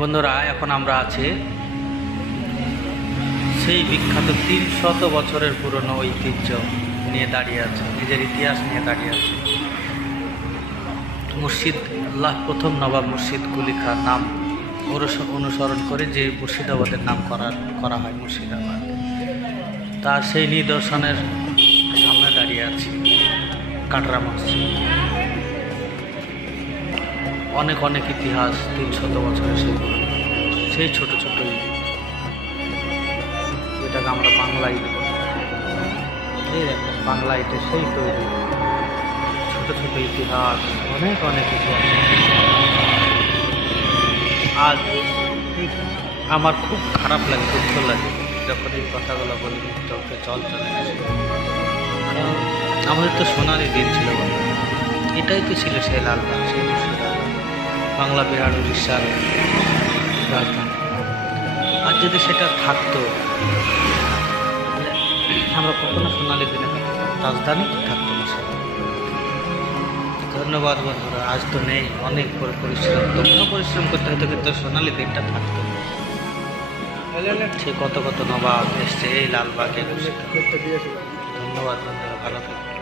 বন্ধুরা, এখন আমরা আছি সেই বিখ্যাত 300 বছরের পুরনো ঐতিহ্য নিয়ে দাঁড়িয়ে আছে, নিজের ইতিহাস নিয়ে দাঁড়িয়ে আছে। মুর্শিদ আল্লাহ প্রথম নবাব মুর্শিদ কুলি খান নাম অনুসরণ করে যে মুর্শিদাবাদের নাম করা হয় মুর্শিদাবাদ, তার সেই নিদর্শনের সামনে দাঁড়িয়ে আছি। কাটরা মসজিদ অনেক অনেক ইতিহাস, 300 বছরের সেই ছোট ছোট যেটাকে আমরা বাংলা ইট বলি। এই দেখেন বাংলা ইটের সেই তৈরি ছোট ছোট ইতিহাস, অনেক অনেক ইতিহাস। আজ আমার খুব খারাপ লাগে, দুঃখ লাগে যখন এই কথাগুলো বলি, চোখে জল চলে আসে। কারণ আমাদের তো সোনালি দিন ছিল বলে, এটাই তো ছিল সেই লালবাগ, সেই মুর্শিদাবাদ, বাংলা বিহার উড়িষ্যার রাজধানী। আর যদি সেটা থাকতো, আমরা কখনো সোনালি দিনে রাজধানী থাকতো না। ধন্যবাদ বন্ধুরা, আজ তো নেই, অনেক পরিশ্রম করতে হতো, কিন্তু সোনালি দিনটা থাকতো। সে কত কত নবাব এসছে এই লালবাগে। ধন্যবাদ বন্ধুরা, ভালো থাকবে।